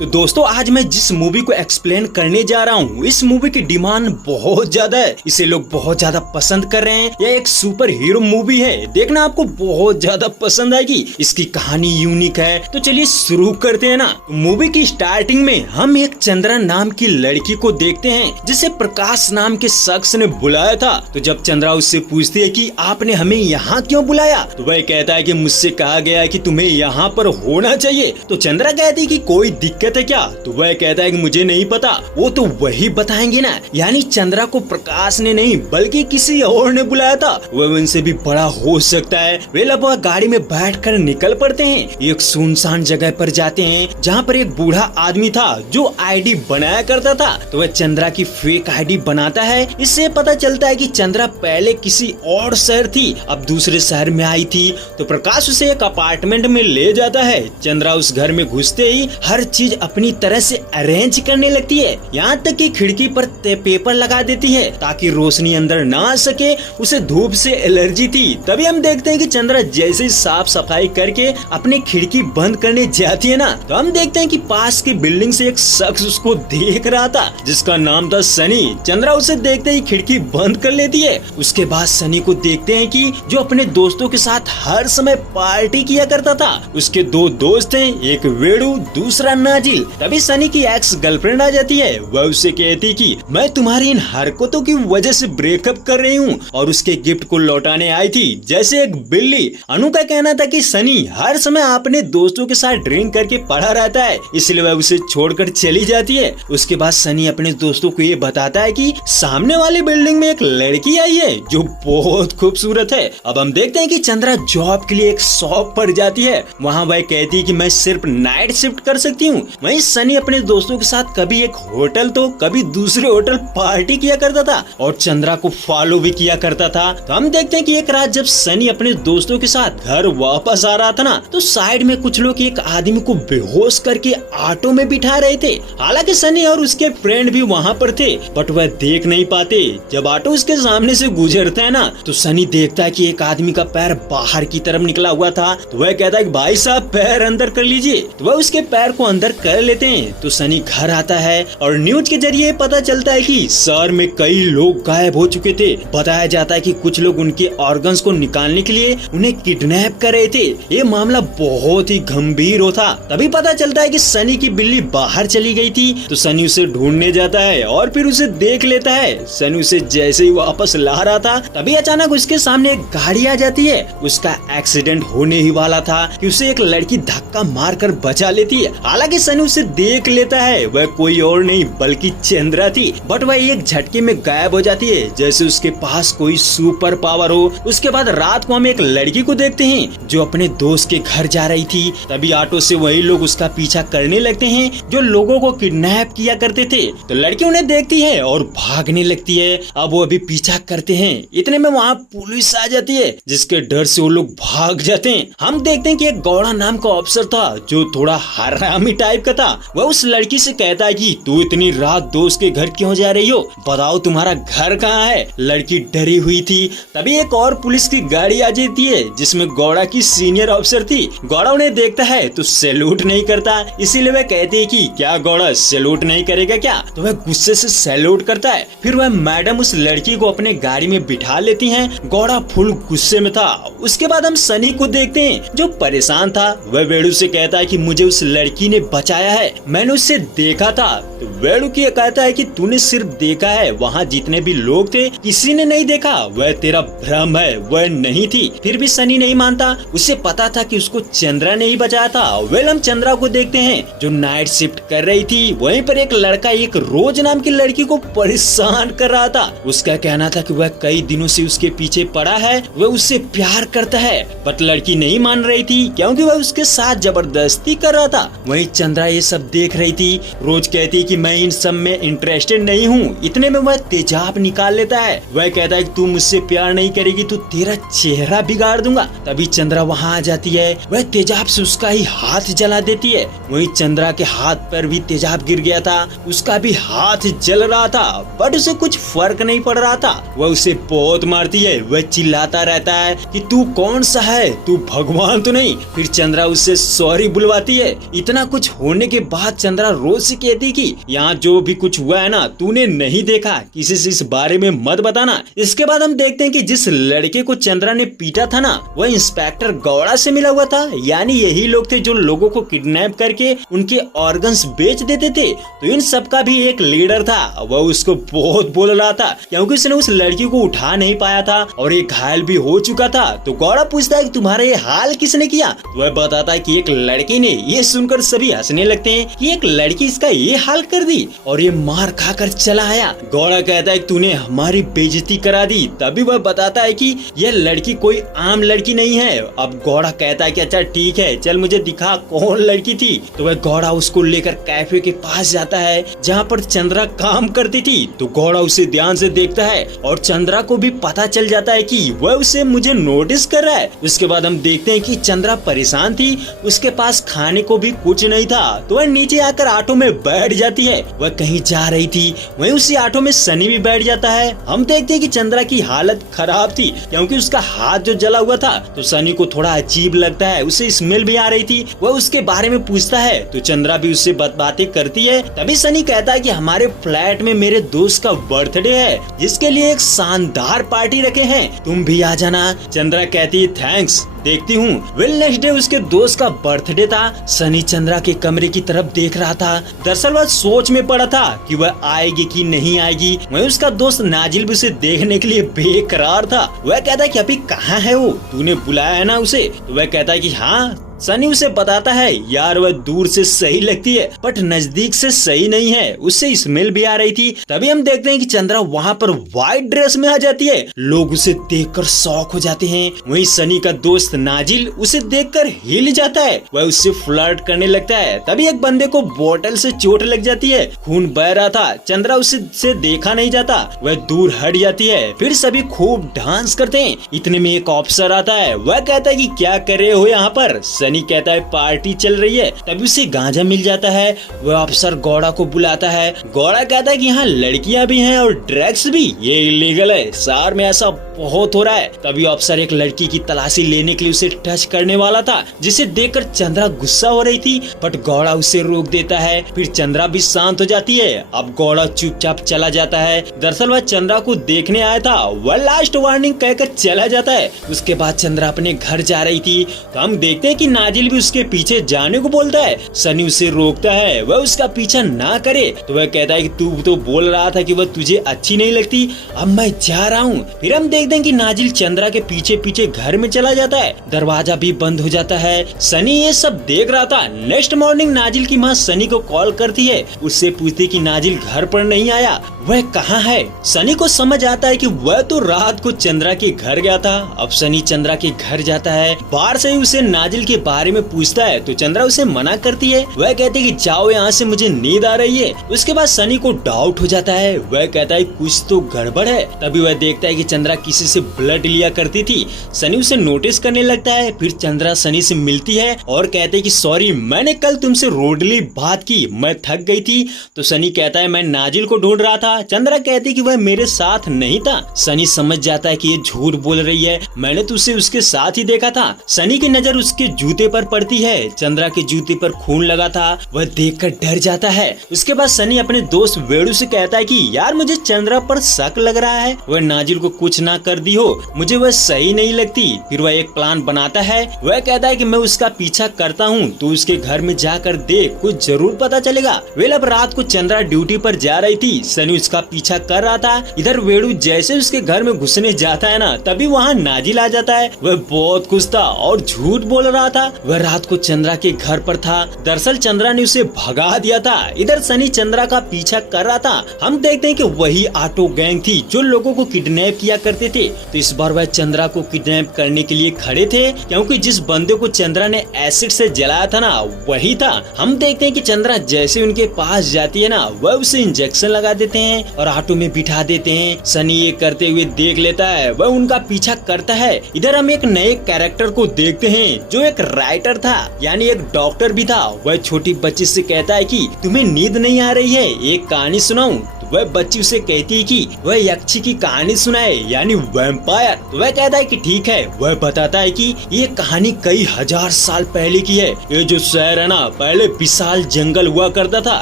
तो दोस्तों आज मैं जिस मूवी को एक्सप्लेन करने जा रहा हूँ, इस मूवी की डिमांड बहुत ज्यादा है, इसे लोग बहुत ज्यादा पसंद कर रहे हैं। यह एक सुपर हीरो मूवी है, देखना आपको बहुत ज्यादा पसंद आएगी। इसकी कहानी यूनिक है, तो चलिए शुरू करते हैं ना। तो मूवी की स्टार्टिंग में हम एक चंद्रा नाम की लड़की को देखते हैं, जिसे प्रकाश नाम के शख्स ने बुलाया था। तो जब चंद्रा उससे पूछती है कि आपने हमें यहाँ क्यों बुलाया, तो वह कहता है कि मुझसे कहा गया है कि तुम्हें यहाँ पर होना चाहिए। तो चंद्रा कहती है कि कोई दिक्कत है क्या, तो वह कहता है कि मुझे नहीं पता, वो तो वही बताएंगे ना। यानी चंद्रा को प्रकाश ने नहीं बल्कि किसी और ने बुलाया था, वह उनसे भी बड़ा हो सकता है। वे लगभग गाड़ी में बैठकर निकल पड़ते हैं, एक सुनसान जगह पर जाते हैं जहाँ पर एक बूढ़ा आदमी था जो आईडी बनाया करता था। तो वह चंद्रा की फेक आईडी बनाता है। इससे पता चलता है कि चंद्रा पहले किसी और शहर थी, अब दूसरे शहर में आई थी। तो प्रकाश उसे एक अपार्टमेंट में ले जाता है। चंद्रा उस घर में घुसते ही हर चीज अपनी तरह से अरेंज करने लगती है, यहाँ तक कि खिड़की पर पेपर लगा देती है ताकि रोशनी अंदर ना आ सके। उसे धूप से एलर्जी थी। तभी हम देखते हैं कि चंद्रा जैसे ही साफ सफाई करके अपनी खिड़की बंद करने जाती है ना, तो हम देखते हैं कि पास की बिल्डिंग से एक शख्स उसको देख रहा था, जिसका नाम था सनी। चंद्रा उसे देखते ही खिड़की बंद कर लेती है। उसके बाद सनी को देखते हैं कि जो अपने दोस्तों के साथ हर समय पार्टी किया करता था। उसके दो दोस्त हैं, एक वेड़ू दूसरा नाजिल। तभी सनी की एक्स गर्लफ्रेंड आ जाती है। वह उसे कहती कि मैं तुम्हारी इन हरकतों की वजह से ब्रेकअप कर रही हूँ और उसके गिफ्ट को लौटाने आई थी, जैसे एक बिल्ली। अनु का कहना था कि सनी हर समय अपने दोस्तों के साथ ड्रिंक करके पड़ा रहता है, इसलिए वह उसे छोड़कर चली जाती है। उसके बाद सनी अपने दोस्तों को ये बताता है कि सामने वाली बिल्डिंग में एक लड़की आई है जो बहुत खूबसूरत है। अब हम देखते हैं कि चंद्रा जॉब के लिए एक शॉप पर जाती है। वहाँ वह कहती है कि मैं सिर्फ नाइट शिफ्ट कर सकती हूँ। वहीं सनी अपने दोस्तों के साथ कभी एक होटल तो कभी दूसरे होटल पार्टी किया करता था और चंद्रा को फॉलो भी किया करता था। तो हम देखते हैं कि एक रात जब सनी अपने दोस्तों के साथ घर वापस आ रहा था ना, तो साइड में कुछ लोग एक आदमी को बेहोश करके ऑटो में बिठा रहे थे। हालांकि सनी और उसके फ्रेंड भी वहाँ पर थे, बट वह देख नहीं पाते। जब ऑटो उसके सामने से गुजरता है ना, तो सनी देखता है कि एक आदमी का पैर बाहर की तरफ निकला हुआ था। तो वह कहता है कि भाई साहब पैर अंदर कर लीजिए। तो वह उसके पैर को अंदर कर लेते हैं। तो सनी घर आता है और न्यूज के जरिए पता चलता है कि शहर में कई लोग गायब हो चुके थे। बताया जाता है कि कुछ लोग उनके ऑर्गन्स को निकालने के लिए उन्हें किडनैप कर रहे थे। ये मामला बहुत ही गंभीर होता। तभी पता चलता है कि सनी की बिल्ली बाहर चली गई थी। तो सनी उसे ढूंढने जाता है और फिर उसे देख लेता है। सनी उसे जैसे ही वापस ला रहा था, तभी अचानक उसके सामने एक गाड़ी आ जाती है। उसका एक्सीडेंट होने ही वाला था कि उसे एक लड़की धक्का मारकर बचा लेती है। हालांकि सनी उसे देख लेता है, वह कोई और नहीं बल्कि चंद्रा थी। बट वह एक झटके में गायब हो जाती है, जैसे उसके पास कोई सुपर पावर हो। उसके बाद रात को हम एक लड़की को देखते हैं जो अपने दोस्त के घर जा रही थी। तभी ऑटो से वही लोग उसका पीछा करने लगते हैं जो लोगों को किडनैप किया करते थे। तो लड़की उन्हें देखती है और भागने लगती है। अब वो अभी पीछा करते हैं, इतने में वहाँ पुलिस आ जाती है, जिसके डर से वो लोग भाग जाते हैं। हम देखते हैं कि एक गौड़ा नाम का ऑफिसर था जो थोड़ा हरामी टाइप का था। वह उस लड़की से कहता है कि तू इतनी रात दोस्त के घर क्यों जा रही हो, बताओ तुम्हारा घर कहाँ है। लड़की डरी हुई थी। तभी एक और पुलिस की गाड़ी आ जाती है जिसमें गौड़ा की सीनियर ऑफिसर थी। गौड़ा उन्हें देखता है तो सैल्यूट नहीं करता, इसीलिए वह कहती है कि क्या गौड़ा सैल्यूट नहीं करेगा क्या। तो वह गुस्से से सैल्यूट करता है। फिर वह मैडम उस लड़की को अपने गाड़ी में बिठा लेती हैं। गौड़ा फुल गुस्से में था। उसके बाद हम सनी को देखते हैं जो परेशान था। वह वेड़ू से कहता है कि मुझे उस लड़की ने बचाया है, मैंने उसे देखा था। तो वेड़ू की कहता है कि तूने सिर्फ देखा है, वहाँ जितने भी लोग थे किसी ने नहीं देखा, वह तेरा भ्रम है, वह नहीं थी। फिर भी सनी नहीं मानता, उसे पता था कि उसको चंद्रा ने ही बचाया था। वेल हम चंद्रा को देखते हैं जो नाइट शिफ्ट कर रही थी। वहीं पर एक लड़का एक रोज नाम की लड़की को परेशान कर रहा था। उसका कहना था कि वह कई दिनों से उसके पीछे पड़ा है, वह उससे प्यार करता है। बट लड़की नहीं मान रही थी क्योंकि वह उसके साथ जबरदस्ती कर रहा था। वहीं चंद्रा ये सब देख रही थी। रोज कहती कि मैं इन सब में इंटरेस्टेड नहीं हूँ। इतने में वह तेजाब निकाल लेता है। वह कहता है कि तू मुझसे प्यार नहीं करेगी तो तेरा चेहरा बिगाड़ दूंगा। तभी चंद्रा वहाँ आ जाती है। वह तेजाब से उसका ही हाथ जला देती है। वहीं चंद्रा के हाथ पर भी तेजाब गिर गया था, उसका भी हाथ जल रहा था, बट उसे कुछ फर्क नहीं पड़ रहा था। वह उसे बहुत मारती है। वह चिल्लाता रहता है कि तू कौन सा है, तू भगवान तो नहीं। फिर चंद्रा उससे सॉरी बुलवाती है। इतना कुछ होने के बाद चंद्रा रोज से कहती कि यहाँ जो भी कुछ हुआ है ना तूने नहीं देखा, किसी से इस बारे में मत बताना। इसके बाद हम देखते हैं कि जिस लड़के को चंद्रा ने पीटा था ना वह इंस्पेक्टर गौड़ा से मिला हुआ था, यानी यही लोग थे जो लोगों को किडनैप करके उनके ऑर्गन्स बेच देते थे। तो इन सब का भी एक लीडर था, वह उसको बहुत बोल रहा था क्योंकि उसने उस लड़की को उठा नहीं पाया था और ये घायल भी हो चुका था। तो गौड़ा पूछता है कि तुम्हारा ये हाल किसने किया? तो वह बताता है कि एक लड़की ने। ये सुनकर सभी हंसने लगते हैं कि एक लड़की इसका ये हाल कर दी और ये मार खाकर चला आया। गौड़ा कहता है कि तूने हमारी बेइज्जती करा दी। तभी वह बताता है कि यह लड़की कोई आम लड़की नहीं है। अब गौड़ा कहता है कि अच्छा ठीक है, चल मुझे दिखा कौन लड़की थी। तो वह गौड़ा उसको लेकर कैफे के पास जाता है जहाँ पर चंद्रा काम करती थी। तो गौड़ा उसे ध्यान से देखता है और चंद्रा को भी पता चल जाता है कि वह उसे मुझे नोटिस कर रहा है। उसके बाद हम देखते हैं कि चंद्रा परेशान थी, उसके पास खाने को भी कुछ नहीं था। तो वह नीचे आकर ऑटो में बैठ जाती है, वह कहीं जा रही थी। वहीं उसी ऑटो में सनी भी बैठ जाता है। हम देखते हैं कि चंद्रा की हालत खराब थी क्योंकि उसका हाथ जो जला हुआ था। तो सनी को थोड़ा अजीब लगता है, उसे स्मेल भी आ रही थी। वह उसके बारे में पूछता है तो चंद्रा भी उससे बातें करती है। तभी सनी कहता है कि हमारे फ्लैट में मेरे दोस्त का बर्थडे है जिसके लिए एक शानदार पार्टी रखे हैं, तुम भी आ जाना। चंद्रा कहती है थैंक्स, देखती हूँ। वेल नेक्स्ट डे उसके दोस्त का बर्थडे था। सनी चंद्रा के कमरे की तरफ देख रहा था। दरअसल वह सोच में पड़ा था कि वह आएगी कि नहीं आएगी। वहीं उसका दोस्त नाजिल भी उसे देखने के लिए बेकरार था। वह कहता है कि अभी कहाँ है वो, तूने बुलाया है ना उसे? तो वह कहता है कि हाँ। सनी उसे बताता है यार वह दूर से सही लगती है बट नजदीक से सही नहीं है, उससे स्मेल भी आ रही थी। तभी हम देखते हैं कि चंद्रा वहाँ पर व्हाइट ड्रेस में आ जाती है। लोग उसे देखकर शॉक हो जाते हैं। वहीं सनी का दोस्त नाजिल उसे देखकर हिल जाता है, वह उससे फ्लर्ट करने लगता है। तभी एक बंदे को बोतल से चोट लग जाती है, खून बह रहा था। चंद्रा उसे देखा नहीं जाता, वह दूर हट जाती है। फिर सभी खूब डांस करते हैं। इतने में एक ऑफिसर आता है, वह कहता है कि क्या कर रहे हो यहाँ पर? सनी कहता है पार्टी चल रही है। तभी उसे गांजा मिल जाता है। वह अफसर गौड़ा को बुलाता है। गौड़ा कहता है कि यहाँ लड़कियां भी हैं और ड्रग्स भी, ये इलीगल है, शहर में ऐसा बहुत हो रहा है। तभी अफसर एक लड़की की तलाशी लेने के लिए उसे टच करने वाला था जिसे देखकर चंद्रा गुस्सा हो रही थी बट गौड़ा उसे रोक देता है। फिर चंद्रा भी शांत हो जाती है। अब गौड़ा चुपचाप चला जाता है। दरअसल वह चंद्रा को देखने आया था, वह लास्ट वार्निंग कहकर चला जाता है। उसके बाद चंद्रा अपने घर जा रही थी। तो हम देखते हैं कि नाजिल भी उसके पीछे जाने को बोलता है। सनी उसे रोकता है, वह उसका पीछा ना करे। तो वह कहता है कि तू तो बोल रहा था कि वह तुझे अच्छी नहीं लगती, अब मैं जा रहा हूँ। फिर हम देखते हैं कि नाजिल चंद्रा के पीछे पीछे घर में चला जाता है। दरवाजा भी बंद हो जाता है। सनी ये सब देख रहा था। नेक्स्ट मॉर्निंग नाजिल की माँ सनी को कॉल करती है, उससे पूछती कि नाजिल घर पर नहीं आया, वह कहाँ है? सनी को समझ आता है कि वह तो रात को चंद्रा के घर गया था। अब सनी चंद्रा के घर जाता है। बाहर से ही उसे नाजिल के बारे में पूछता है तो चंद्रा उसे मना करती है। वह कहती है कि जाओ यहाँ से, मुझे नींद आ रही है। उसके बाद सनी को डाउट हो जाता है। वह कहता है कुछ तो गड़बड़ है। तभी वह देखता है कि चंद्रा किसी से ब्लड लिया करती थी। सनी उसे नोटिस करने लगता है। फिर चंद्रा सनी से मिलती है और कहते है कि सॉरी, मैंने कल तुमसे रोडली बात की, मैं थक गई थी। तो सनी कहता है मैं नाजिल को ढूंढ रहा था। चंद्रा कहती कि वह मेरे साथ नहीं था। सनी समझ जाता है कि ये झूठ बोल रही है, मैंने तो उसे उसके साथ ही देखा था। सनी की नजर उसके जूते पर पड़ती है। चंद्रा के जूते पर खून लगा था। वह देखकर डर जाता है। उसके बाद सनी अपने दोस्त वेड़ू से कहता है कि यार मुझे चंद्रा पर शक लग रहा है, वह नाजिल को कुछ ना कर दी हो, मुझे वह सही नहीं लगती। फिर वह एक प्लान बनाता है। वह कहता है कि मैं उसका पीछा करता हूँ, तो उसके घर में जाकर देख, कुछ जरूर पता चलेगा। वेल अब रात को चंद्रा ड्यूटी पर जा रही थी। सनी उसका पीछा कर रहा था। इधर वेड़ू जैसे उसके घर में घुसने जाता है ना, तभी वहाँ नाजिल आ जाता है। वह बहुत खुश था और झूठ बोल रहा था। वह रात को चंद्रा के घर पर था। दरअसल चंद्रा ने उसे भगा दिया था। इधर सनी चंद्रा का पीछा कर रहा था। हम देखते हैं कि वही ऑटो गैंग थी जो लोगों को किडनैप किया करते थे। तो इस बार वह चंद्रा को किडनैप करने के लिए खड़े थे क्योंकि जिस बंदे को चंद्रा ने एसिड से जलाया था ना, वही था। हम देखते हैं कि चंद्रा जैसे उनके पास जाती है ना, वह उसे इंजेक्शन लगा देते हैं और ऑटो में बिठा देते हैं। सनी ये करते हुए देख लेता है, वह उनका पीछा करता है। इधर हम एक नए कैरेक्टर को देखते हैं जो एक राइटर था, यानी एक डॉक्टर भी था। वह छोटी बच्ची से कहता है कि तुम्हें नींद नहीं आ रही है, एक कहानी सुनाऊं? तो वह बच्ची उसे कहती है कि वह यक्षी की कहानी सुनाए, यानी वैम्पायर। तो वह कहता है कि ठीक है। वह बताता है कि ये कहानी कई हजार साल पहले की है। ये जो शहर है ना, पहले विशाल जंगल हुआ करता था।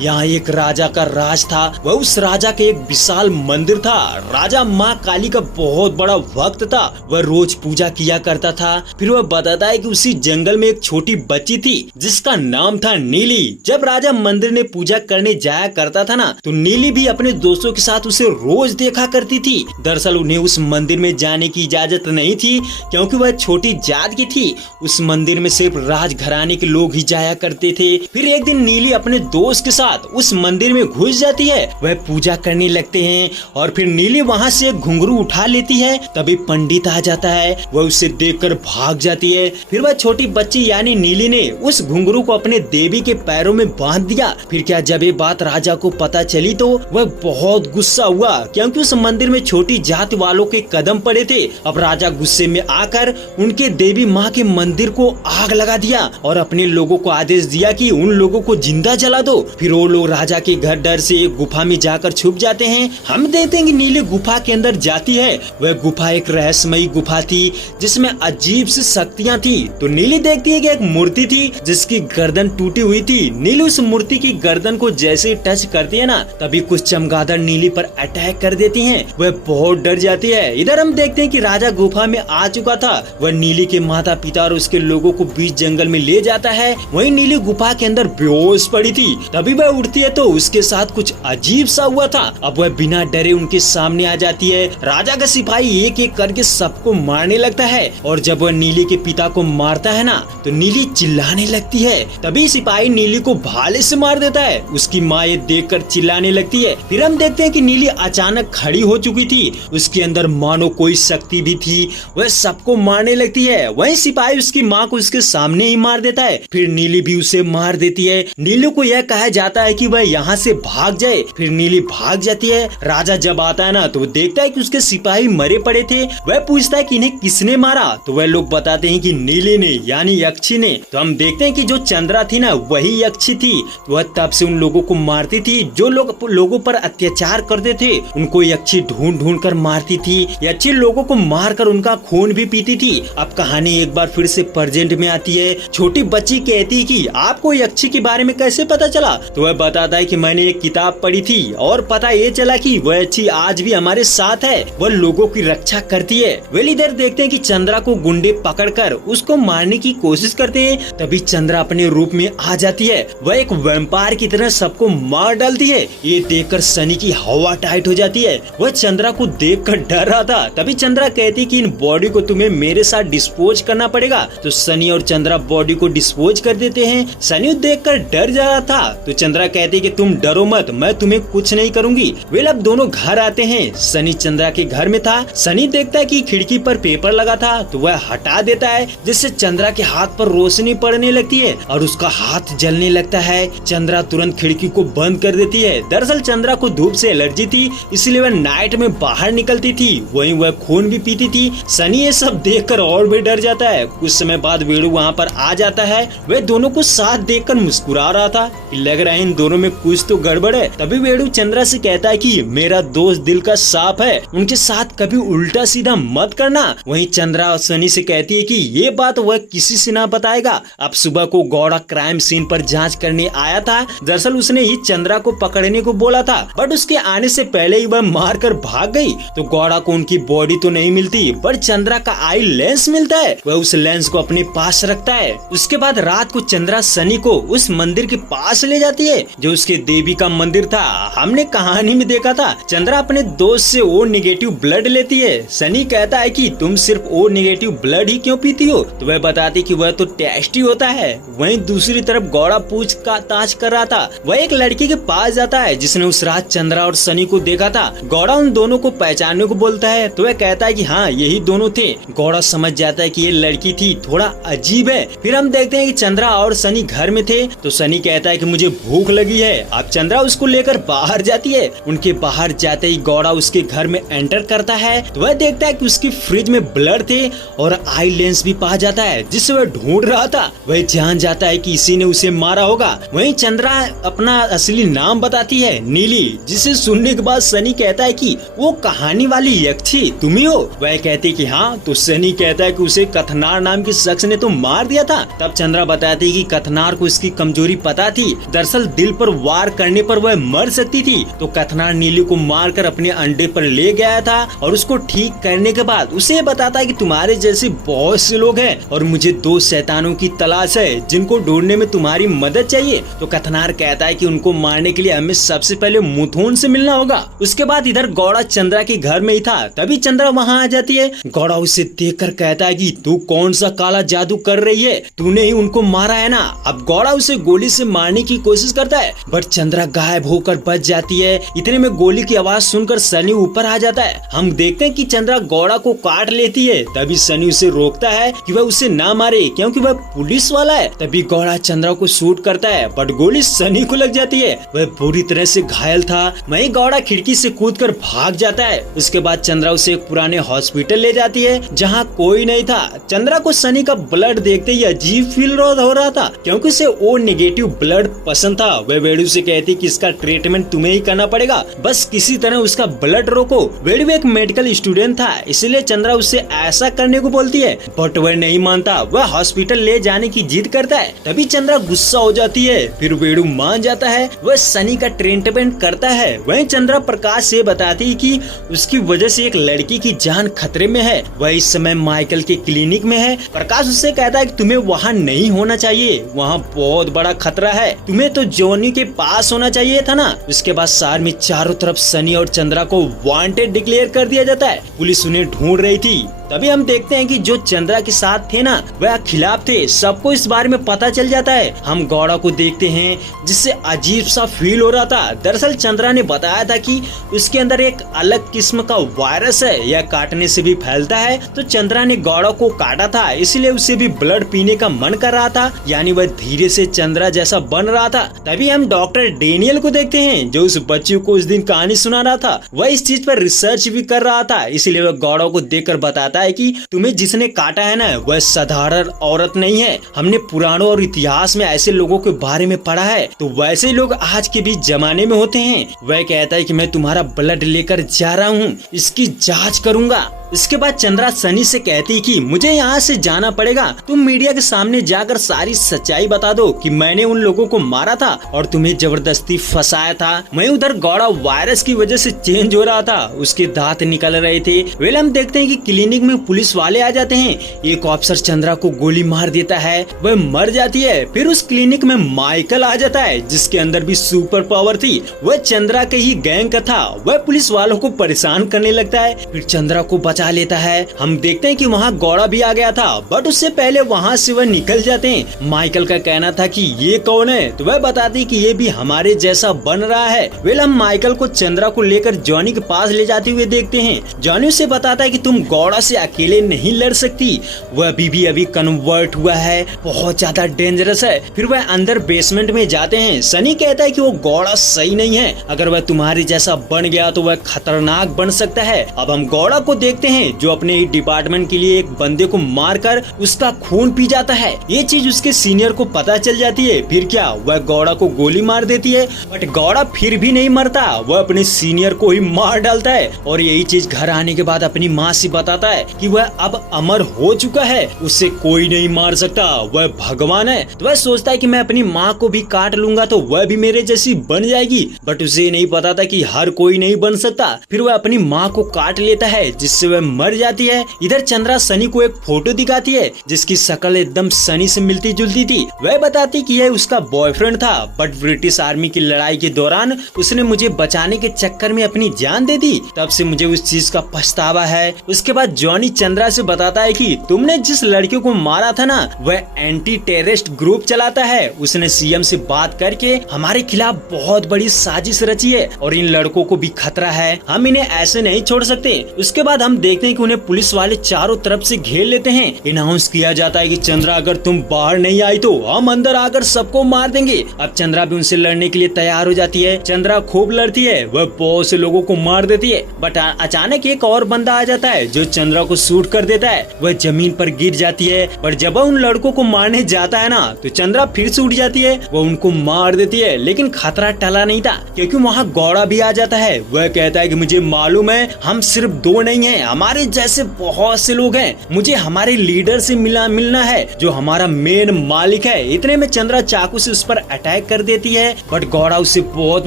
यहाँ एक राजा का राज था। वह उस राजा के एक विशाल मंदिर था। राजा माँ काली का बहुत बड़ा भक्त था। वह रोज पूजा किया करता था। फिर वह बताता है कि उसी जंगल में एक छोटी बच्ची थी जिसका नाम था नीली। जब राजा मंदिर में पूजा करने जाया करता था ना, तो नीली भी अपने दोस्तों के साथ उसे रोज देखा करती थी। दरअसल उन्हें उस मंदिर में जाने की इजाजत नहीं थी, क्योंकि वह छोटी जात की थी। उस मंदिर में सिर्फ राजघराने के लोग ही जाया करते थे। फिर एक दिन नीली अपने दोस्त के साथ उस मंदिर में घुस जाती है। वह पूजा करने लगते हैं और फिर नीली वहाँ से एक घुंघरू उठा लेती है। तभी पंडित आ जाता है। वह उसे देखकर भाग जाती है। फिर वह छोटी बच्ची यानी नीली ने उस घुंघरू को अपने देवी के पैरों में बांध दिया। फिर क्या, जब ये बात राजा को पता चली तो वह बहुत गुस्सा हुआ, क्योंकि उस मंदिर में छोटी जाति वालों के कदम पड़े थे। अब राजा गुस्से में आकर उनके देवी माँ के मंदिर को आग लगा दिया और अपने लोगों को आदेश दिया कि उन लोगों को जिंदा जला दो। फिर वो लोग राजा के घर डर से एक गुफा में जाकर छुप जाते हैं। हम देखते हैं कि नीली गुफा के अंदर जाती है। वह गुफा एक रहस्यमयी गुफा थी जिसमें अजीब सी शक्तियाँ थी। तो नीली देखती है कि एक मूर्ति थी जिसकी गर्दन टूटी हुई थी। नीली उस मूर्ति की गर्दन को जैसे टच करती है ना, तभी कुछ चमगादड़ नीली पर अटैक कर देती हैं। वह बहुत डर जाती है। इधर हम देखते हैं कि राजा गुफा में आ चुका था। वह नीली के माता पिता और उसके लोगों को बीच जंगल में ले जाता है। वहीं नीली गुफा के अंदर बेहोश पड़ी थी। तभी वह उठती है तो उसके साथ कुछ अजीब सा हुआ था। अब वह बिना डरे उनके सामने आ जाती है। राजा का सिपाही एक एक करके सबको मारने लगता है और जब वह नीली के पिता को मारता है ना, तो नीली चिल्लाने लगती है। तभी सिपाही नीली को भाले से मार देता है। उसकी माँ ये देखकर चिल्लाने लगती है। फिर हम देखते हैं कि नीली अचानक खड़ी हो चुकी थी। उसके अंदर मानो कोई शक्ति भी थी। वह सबको मारने लगती है। वहीं सिपाही उसकी माँ को उसके सामने ही मार देता है। फिर नीली भी उसे मार देती है। नीली को यह कहा जाता है कि वह यहाँ से भाग जाए। फिर नीली भाग जाती है। राजा जब आता है ना, तो वो देखता है कि उसके सिपाही मरे पड़े थे। वह पूछता है कि इन्हें किसने मारा, तो वह लोग बताते हैं कि नीली ने, यानी यक्षी ने। तो हम देखते हैं कि जो चंद्रा थी ना, वही यक्षी थी। वह तब से उन लोगों को मारती थी जो लोग लोगों पर अत्याचार करते थे। उनको यक्षी ढूंढ ढूंढ कर मारती थी। यक्षी लोगों को मार कर उनका खून भी पीती थी। अब कहानी एक बार फिर से प्रेजेंट में आती है। छोटी बच्ची कहती है कि आपको यक्षी के बारे में कैसे पता चला, तो वह बताता है कि मैंने एक किताब पढ़ी थी और पता ये चला कि वह यक्षी आज भी हमारे साथ है। वह लोगों की रक्षा करती है। वे इधर देखते हैं कि चंद्रा को गुंडे पकड़कर उसको मारने की कोशिश करते हैं। तभी चंद्रा अपने रूप में आ जाती है। वह एक वैम्पायर की तरह सबको मार डालती है। ये देखकर सनी की हवा टाइट हो जाती है। वह चंद्रा को देखकर डर रहा था। तभी चंद्रा कहती कि इन बॉडी को तुम्हें मेरे साथ डिस्पोज करना पड़ेगा। तो सनी और चंद्रा बॉडी को डिस्पोज कर देते हैं। सनी देखकर डर जा रहा था। तो चंद्रा कहती कि तुम डरो मत, मैं तुम्हें कुछ नहीं करूंगी। वे अब दोनों घर आते हैं। सनी चंद्रा के घर में था। सनी देखता है कि खिड़की पर पेपर लगा था, तो वह हटा देता है, जिससे चंद्रा के हाथ पर रोशनी पड़ने लगती है और उसका हाथ जलने लगता है। चंद्रा तुरंत खिड़की को बंद कर देती है। दरअसल चंद्रा को धूप से एलर्जी थी, इसलिए वह नाइट में बाहर निकलती थी। वहीं वह खून भी पीती थी। सनी ये सब देखकर और भी डर जाता है। कुछ समय बाद वेणु वहाँ पर आ जाता है। वे दोनों को साथ देखकर मुस्कुरा रहा था। लग रहा है इन दोनों में कुछ तो गड़बड़ है। तभी वेणु चंद्रा से कहता है कि मेरा दोस्त दिल का साफ है, उनके साथ कभी उल्टा सीधा मत करना। वहीं चंद्रा सनी से कहती है कि ये बात वह किसी से ना बताएगा। अब सुबह को गौड़ा क्राइम सीन पर जांच करने आया था। दरअसल उसने ही चंद्रा को पकड़ने को बोला था, बट उसके आने से पहले ही वह मार कर भाग गई। तो गौड़ा को उनकी बॉडी तो नहीं मिलती, पर चंद्रा का आई लेंस मिलता है। वह उस लेंस को अपने पास रखता है। उसके बाद रात को चंद्रा सनी को उस मंदिर के पास ले जाती है जो उसके देवी का मंदिर था। हमने कहानी में देखा था। चंद्रा अपने दोस्त से ओ नेगेटिव ब्लड लेती है। सनी कहता है कि तुम सिर्फ ओ नेगेटिव ब्लड ही क्यों पीती हो, तो वह बताती कि वह तो टेस्टी होता है। वहीं दूसरी तरफ गौड़ा पूछ का ताछ कर रहा था। वह एक लड़की के पास जाता है जिसने उस रात चंद्रा और सनी को देखा था। गौड़ा उन दोनों को पहचानने को बोलता है, तो वह कहता है कि हाँ यही दोनों थे। गौड़ा समझ जाता है कि ये लड़की थी, थोड़ा अजीब है। फिर हम देखते हैं कि चंद्रा और सनी घर में थे। तो सनी कहता है कि मुझे भूख लगी है। अब चंद्रा उसको लेकर बाहर जाती है। उनके बाहर जाते ही गौड़ा उसके घर में एंटर करता है। तो वह देखता है कि उसकी फ्रिज में ब्लड थे और आई लेंस भी पा जाता है जिसे वह ढूंढ रहा था। वह जान जाता है कि इसी ने उसे मारा होगा। वहीं चंद्रा अपना असली नाम बताती है, नीली। नीली, जिसे सुनने के बाद सनी कहता है कि वो कहानी वाली यक्षी तुम ही हो। वह कहती कि हाँ, तो सनी कहता है कि उसे कथनार नाम के शख्स ने तो मार दिया था। तब चंद्रा बताती है कि कथनार को इसकी कमजोरी पता थी, दरअसल दिल पर वार करने पर वह मर सकती थी। तो कथनार नीली को मारकर अपने अंडे पर ले गया था और उसको ठीक करने के बाद उसे बताता है कि तुम्हारे जैसे बहुत से लोग हैं और मुझे 2 शैतानों की तलाश है जिनको ढूंढने में तुम्हारी मदद चाहिए। तो कथनार कहता है कि उनको मारने के लिए हमें सबसे पहले मुथुन से मिलना होगा। उसके बाद इधर गौड़ा चंद्रा के घर में ही था, तभी चंद्रा वहाँ आ जाती है। गौड़ा उसे देखकर कहता है कि तू कौन सा काला जादू कर रही है, तूने ही उनको मारा है ना। अब गौड़ा उसे गोली से मारने की कोशिश करता है, बट चंद्रा गायब होकर बच जाती है। इतने में गोली की आवाज सुनकर सनी ऊपर आ जाता है। हम देखते हैं कि चंद्रा गौड़ा को काट लेती है, तभी सनी उसे रोकता है कि वह उसे ना मारे क्योंकि वह पुलिस वाला है। तभी गौड़ा चंद्रा को शूट करता है, बट गोली सनी को लग जाती है। वह बुरी तरह से घायल था। वहीं गौड़ा खिड़की से कूदकर भाग जाता है। उसके बाद चंद्रा उसे एक पुराने हॉस्पिटल ले जाती है जहाँ कोई नहीं था। चंद्रा को सनी का ब्लड देखते ही अजीब फील हो रहा था क्योंकि उसे ओ नेगेटिव ब्लड पसंद था। वह वेडू से कहती कि इसका ट्रीटमेंट तुम्हें ही करना पड़ेगा, बस किसी तरह उसका ब्लड रोको। वेडू एक मेडिकल स्टूडेंट था, इसलिए चंद्रा उससे ऐसा करने को बोलती है, बट वह नहीं मानता। वह हॉस्पिटल ले जाने की जिद करता है। तभी चंद्रा गुस्सा हो जाती है, फिर वेडू मान जाता है। वह सनी का ट्रीटमेंट करता है। वहीं चंद्रा प्रकाश से बताती है कि उसकी वजह से एक लड़की की जान खतरे में है। वह इस समय माइकल के क्लिनिक में है। प्रकाश उससे कहता है कि तुम्हें वहाँ नहीं होना चाहिए, वहाँ बहुत बड़ा खतरा है, तुम्हें तो जॉनी के पास होना चाहिए था ना। उसके बाद शहर में चारों तरफ सनी और चंद्रा को वांटेड डिक्लेयर कर दिया जाता है। पुलिस उन्हें ढूंढ रही थी। तभी हम देखते हैं कि जो चंद्रा के साथ थे ना, वह खिलाफ थे। सबको इस बारे में पता चल जाता है। हम गौड़ा को देखते हैं जिससे अजीब सा फील हो रहा था। दरअसल चंद्रा ने बताया था कि उसके अंदर एक अलग किस्म का वायरस है, यह काटने से भी फैलता है। तो चंद्रा ने गौड़ा को काटा था, इसलिए उसे भी ब्लड पीने का मन कर रहा था, यानी वह धीरे से चंद्रा जैसा बन रहा था। तभी हम डॉक्टर डेनियल को देखते हैं जो उस बच्चे को उस दिन कहानी सुना रहा था। वह इस चीज पर रिसर्च भी कर रहा था, इसलिए वह गौड़ा को देखकर बताता है कि तुम्हें जिसने काटा है ना, वह साधारण औरत नहीं है। हमने पुराणों और इतिहास में ऐसे लोगों के बारे में पढ़ा है, तो वैसे लोग आज के भी जमाने में होते हैं। वह कहता है कि मैं तुम्हारा ब्लड लेकर जा रहा हूँ, इसकी जांच करूंगा। इसके बाद चंद्रा सनी से कहती कि मुझे यहाँ से जाना पड़ेगा, तुम मीडिया के सामने जाकर सारी सच्चाई बता दो कि मैंने उन लोगों को मारा था और तुम्हें जबरदस्ती फंसाया था। मैं उधर गौड़ा वायरस की वजह से चेंज हो रहा था, उसके दांत निकल रहे थे। वेल हम देखते हैं कि क्लिनिक में पुलिस वाले आ जाते हैं। एक ऑफिसर चंद्रा को गोली मार देता है, वह मर जाती है। फिर उस क्लिनिक में माइकल आ जाता है जिसके अंदर भी सुपर पावर थी। वह चंद्रा के ही गैंग का था। वह पुलिस वालों को परेशान करने लगता है, फिर चंद्रा को बचा लेता है। हम देखते हैं कि वहाँ गौड़ा भी आ गया था, बट उससे पहले वहाँ से वह निकल जाते हैं। माइकल का कहना था कि ये कौन है, तो वह बताती कि ये भी हमारे जैसा बन रहा है। वेल हम माइकल को चंद्रा को लेकर जॉनी के पास ले जाते हुए देखते हैं। जॉनी उसे बताता है कि तुम गौड़ा से अकेले नहीं लड़ सकती, वह अभी कन्वर्ट हुआ है, बहुत ज्यादा डेंजरस है। फिर वह अंदर बेसमेंट में जाते हैं। सनी कहता है कि वो गौड़ा सही नहीं है, अगर वह तुम्हारी जैसा बन गया तो वह खतरनाक बन सकता है। अब हम गौड़ा को देखते हैं जो अपने ही डिपार्टमेंट के लिए एक बंदे को मारकर उसका खून पी जाता है। ये चीज उसके सीनियर को पता चल जाती है। फिर क्या, वह गौड़ा को गोली मार देती है, बट गौड़ा फिर भी नहीं मरता, वह अपने सीनियर को ही मार डालता है। और यही चीज घर आने के बाद अपनी माँ से बताता है कि वह अब अमर हो चुका है, उससे कोई नहीं मार सकता, वह भगवान है। तो वह सोचता है कि मैं अपनी माँ को भी काट लूंगा तो वह भी मेरे जैसी बन जाएगी, बट उसे नहीं पता था कि हर कोई नहीं बन सकता। फिर वह अपनी माँ को काट लेता है जिससे वह मर जाती है। इधर चंद्रा सनी को एक फोटो दिखाती है जिसकी शक्ल एकदम सनी से मिलती जुलती थी। वह बताती कि यह उसका बॉयफ्रेंड था, बट ब्रिटिश आर्मी की लड़ाई के दौरान उसने मुझे बचाने के चक्कर में अपनी जान दे दी, तब से मुझे उस चीज का पछतावा है। उसके बाद जॉनी चंद्रा से बताता है कि तुमने जिस लड़के को मारा था ना, वह एंटी टेररिस्ट ग्रुप चलाता है, उसने सीएम से बात करके हमारे खिलाफ बहुत बड़ी साजिश रची है और इन लड़कों को भी खतरा है, हम इन्हें ऐसे नहीं छोड़ सकते। उसके बाद हम देखते हैं कि उन्हें पुलिस वाले चारों तरफ से घेर लेते हैं। अनाउंस किया जाता है कि चंद्रा अगर तुम बाहर नहीं आई तो हम अंदर आकर सबको मार देंगे। अब चंद्रा भी उनसे लड़ने के लिए तैयार हो जाती है। चंद्रा खूब लड़ती है, वह बहुत से लोगों को मार देती है, बट अचानक एक और बंदा आ जाता है जो चंद्रा को शूट कर देता है। वह जमीन पर गिर जाती है, पर जब वह उन लड़कों को मारने जाता है ना तो चंद्रा फिर से उठ जाती है। वह उनको मार देती है, लेकिन खतरा टला नहीं था क्योंकि वहाँ गौड़ा भी आ जाता है। वह कहता है कि मुझे मालूम है हम सिर्फ दो नहीं हैं, हमारे जैसे बहुत से लोग हैं, मुझे हमारे लीडर से मिलना है जो हमारा मेन मालिक है। इतने में चंद्रा चाकू से उस पर अटैक कर देती है, बट गौड़ा उसे बहुत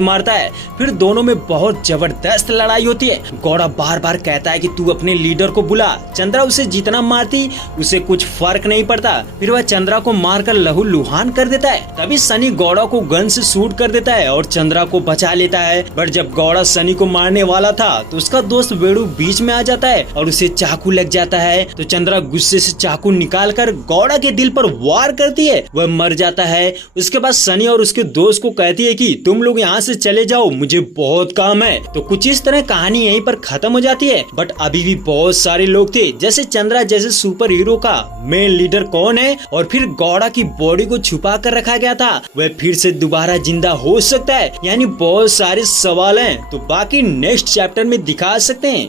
मारता है। फिर दोनों में बहुत जबरदस्त लड़ाई होती है। गौड़ा बार बार कहता है कि तू अपने लीडर को बुला। चंद्रा उसे जितना मारती उसे कुछ फर्क नहीं पड़ता। फिर वह चंद्रा को मारकर लहूलुहान कर देता है। तभी सनी गौड़ा को गन से शूट कर देता है और चंद्रा को बचा लेता है। बट जब गौड़ा सनी को मारने वाला था तो उसका दोस्त वेणु बीच में आ जाता है और उसे चाकू लग जाता है। तो चंद्रा गुस्से से चाकू निकालकर गौड़ा के दिल पर वार करती है, वह मर जाता है। उसके बाद सनी और उसके दोस्त को कहती है कि तुम लोग यहाँ से चले जाओ, मुझे बहुत काम है। तो कुछ इस तरह कहानी यहीं पर खत्म हो जाती है। बट अभी भी बहुत सारे लोग थे, जैसे चंद्रा जैसे सुपर हीरो का मेन लीडर कौन है, और फिर गौड़ा की बॉडी को छुपा कर रखा गया था, वह फिर से दोबारा जिंदा हो सकता है। यानी बहुत सारे सवाल हैं, तो बाकी नेक्स्ट चैप्टर में दिखा सकते हैं।